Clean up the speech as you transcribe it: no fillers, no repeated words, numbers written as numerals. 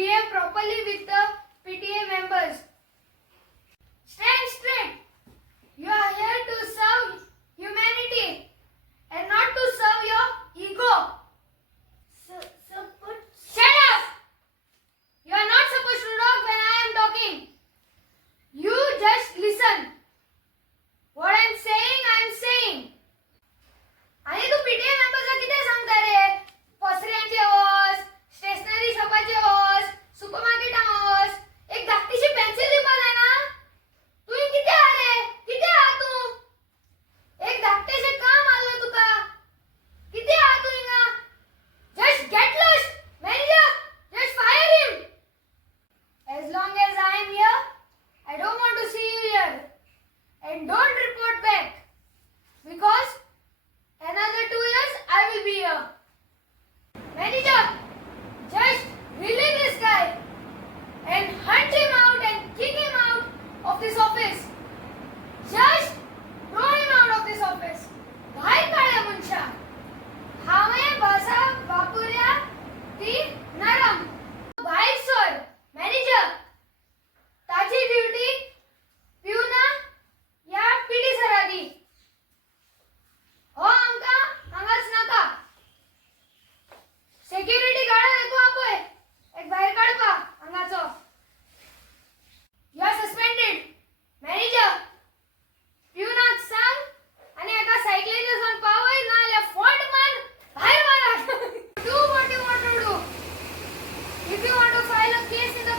behave properly with the PTA members. Stand straight. You are here to serve humanity and not to serve your ego. Shut up! You are not supposed to talk when I am talking. You just listen. What I am saying. आणि तू PTA मेंबर्सला किती सांगता रे? पसऱ्यांचे was, stationery शॉपाचे was, सुपरमार्केटां was, एक धाकटीशी pencil दिवपाक जायना? तू किती हा रे? किती हा तू? एक धाकटेशें काम आसलें तुका. किती हा तू हिंगा? Just get lost, manager. Just fire him. As long as I am here, I don't want to see you here. And don't report back. Because another 2 years I will be here. Manager, just release this guy and hunt him out and kick him out of this office. Just throw him out of this office. भायर काढा मनशा. हांवें भाशा वापरल्या ती नरम. भायर sir. Manager, ताची ड्युटी पिवना या पीटी सराची. हो आमका हांगाच नाका. सिक्युरिटी गार्ड देखो आपोय. एक भायर काडपा हांगाचो. You are suspended. मॅनेजर, पिवनाक सांग आणि एका सायकलीचेर जावन पावय नाल्यार फोट मार भायर मारा. Do what you want to do. If you want to file a case in the